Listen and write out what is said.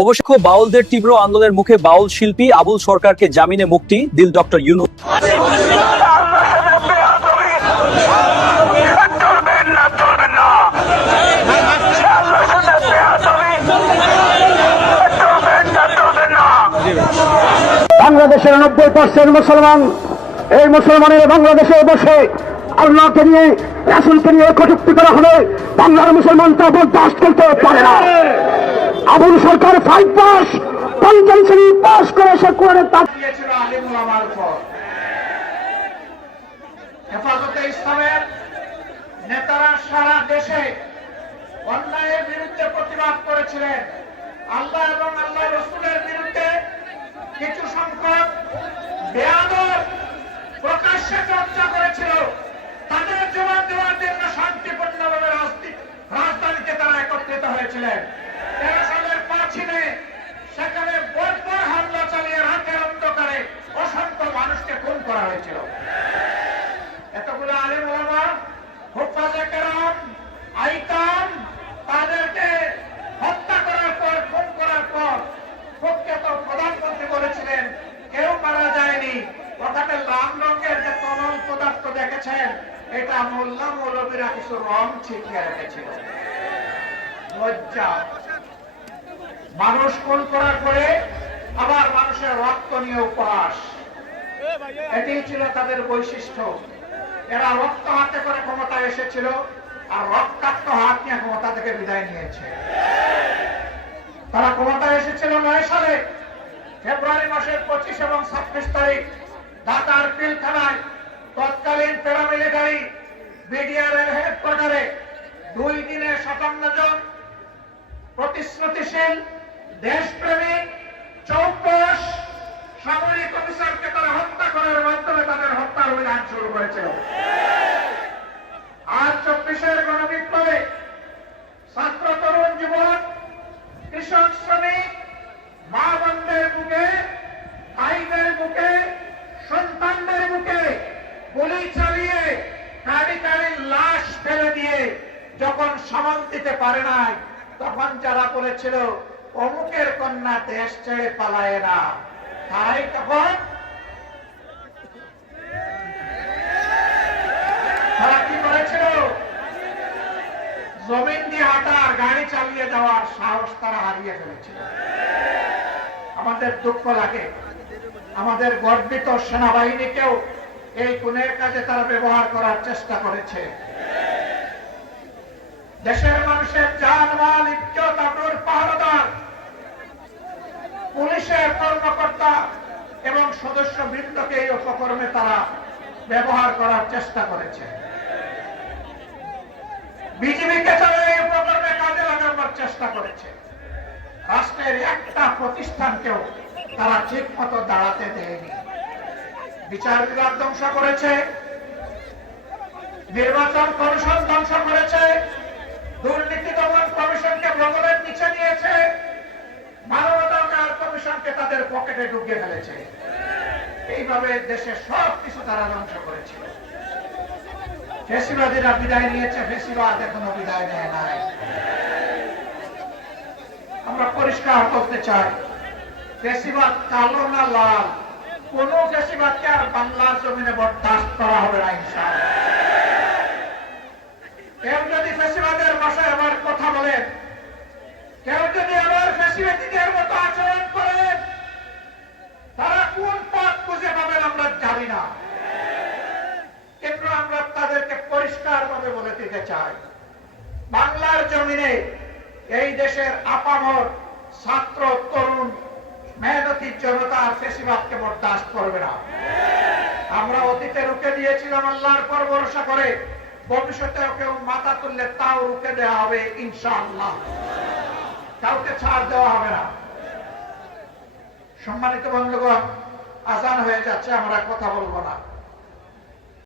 অবশ্য বাউলদের তীব্র আন্দোলনের মুখে বাউল শিল্পী আবুল সরকারকে জামিনে মুক্তি দিল ডক্টর ইউনূস। বাংলাদেশের 90% মুসলমান এই মুসলমানের বাংলাদেশে বসে আল্লাহকে নিয়ে রাসূলকে নিয়ে কটূক্তি করা হবে। বাংলার মুসলমান তা বরদাস্ত করতে পারে না। আবুল সরকার 5 পাস, পঞ্চম শ্রেণী পাস করে সে কোরআনের তাফসীর দিয়েছিল আলিম ওলামার উপর। হেফাজতে ইসলামের নেতারা সারা দেশে অন্যায়ের বিরুদ্ধে প্রতিবাদ করেছিলেন। আল্লাহ এবং আল্লাহ রাসূলের বিরুদ্ধে কিছু সংখ্যক বেয়াদব প্রকাশ্যে চর্চা করেছিল। তাদের জবাব দেওয়ার জন্য শান্তিপূর্ণভাবে রাজধানীতে তারা একত্রিত হয়েছিলেন। 13 সালের 5 মে সেখানে বর্বর হামলা চালিয়ে রাতের অন্ধকারে অসংখ্য মানুষকে খুন করা হয়েছিল। এতগুলো আলেম ওলামা, হুফাজে কেরাম, আইতাম তাদেরকে হত্যা করার পর, খুন করার পর প্রখ্যাত প্রধানমন্ত্রী বলেছিলেন কেউ মারা যায়নি। ওখানে লাল রঙের যে তরল পদার্থ দেখেছেন এটা মোল্লা মৌলবীরা কিছু রং ছিটিয়ে রেখেছিল। লজ্জা! মানুষ খুন করার পরে আবার মানুষের রক্ত নিয়ে উপহাস, এটাই ছিল তাদের বৈশিষ্ট্য। এরা রক্ত হাতে করে ক্ষমতায় এসেছিল আর রক্তাক্ত হাত নিয়ে ক্ষমতা থেকে বিদায় নিয়েছে। তারা ক্ষমতায় এসেছিল 9 সালে ফেব্রুয়ারি মাসের 25 এবং 26 তারিখ ঢাকার পিলখানায় তৎকালীন প্যারামিলিটারি বিডিআর এর হেডকোয়ার্টারে 2 দিনে 57 জন প্রতিশ্রুতিশীল দেশপ্রেমিক চৌকস সামরিক অফিসারকে তারা হত্যা করার মাধ্যমে তাদের হত্যার অভিযান শুরু করেছিল। আর 24-এর গণবিপ্লবে ছাত্র, তরুণ, যুবক, কৃষক, শ্রমিক, মা বোনদের বুকে, ভাইদের বুকে, সন্তানদের বুকে গুলি চালিয়ে কারি কারি লাশ ফেলে দিয়ে যখন সামাল দিতে পারে নাই, তখন যারা বলেছিল অমুকের কন্যা দেশ ছেড়ে পালায় না, তাই তখন তারা কি করেছিল? জমিন দিয়ে হাঁটার, গাড়ি চালিয়ে যাওয়ার সাহস তারা হারিয়ে ফেলেছিল। আমাদের দুঃখ লাগে, আমাদের গর্বিত সেনাবাহিনীকেও এই খুনের কাজে তারা ব্যবহার করার চেষ্টা করেছে। দেশের মানুষের জানমাল, ইজ্জত, আবরুর পাহারাদার পুলিশের কর্মকর্তা এবং সদস্য বৃন্দকে এই উপকরণে তারা ব্যবহার করার চেষ্টা করেছে। বিজিবিকে তারা এই উপকরণে কাজে লাগানোর চেষ্টা করেছে। রাষ্ট্রের একটা প্রতিষ্ঠানকেও তারা ঠিক মতো দাঁড়াতে দেয়নি। বিচার বিভাগ ধ্বংস করেছে, নির্বাচন কমিশন ধ্বংস করেছে, দুর্নীতি দমন কমিশনকে ভবনের নিচে নিয়েছে, মানবাধিকার কমিশনকে তাদের পকেটে ঢুকিয়ে ফেলেছে। এইভাবে দেশের সবকিছু তারা ধ্বংস করেছিল। ফেসিবাদীরা বিদায় নিয়েছে, ফেসিবাদ এখনো বিদায় নেয় নাই। আমরা পরিষ্কার করতে চাই, ফেসিবাদ কালো না লাল, কোন ফেসিবাদকে আর বাংলার জমিনে বরদাস্ত করা হবে না ইনশাআল্লাহ। কেউ যদি ফেসিবাদের ভাষায় আবার কথা বলেন, কেউ যদি আবার ফেসিবাদীদের মতো আচরণ করেন, তারা কোন পথ খুঁজে পাবেন আমরা জানি না, কিন্তু আমরা তাদেরকে পরিষ্কার ভাবে বলে দিতে চাই, বাংলার জমিনে এই দেশের আপামর ছাত্র, তরুণ, মেহনতি জনতা আর ফেসিবাদকে বরদাস্ত করবে না। আমরা অতীতে রুখে দিয়েছিলাম আল্লাহর পর ভরসা করে, ভবিষ্যতেও কেউ মাথা তুললে তাও রুখে দেওয়া হবে ইনশাআল্লাহ, কাউকে ছাড় দেওয়া হবে না। সম্মানিত বন্ধুগণ, আজান হয়ে যাচ্ছে, আমরা কথা বলবো না।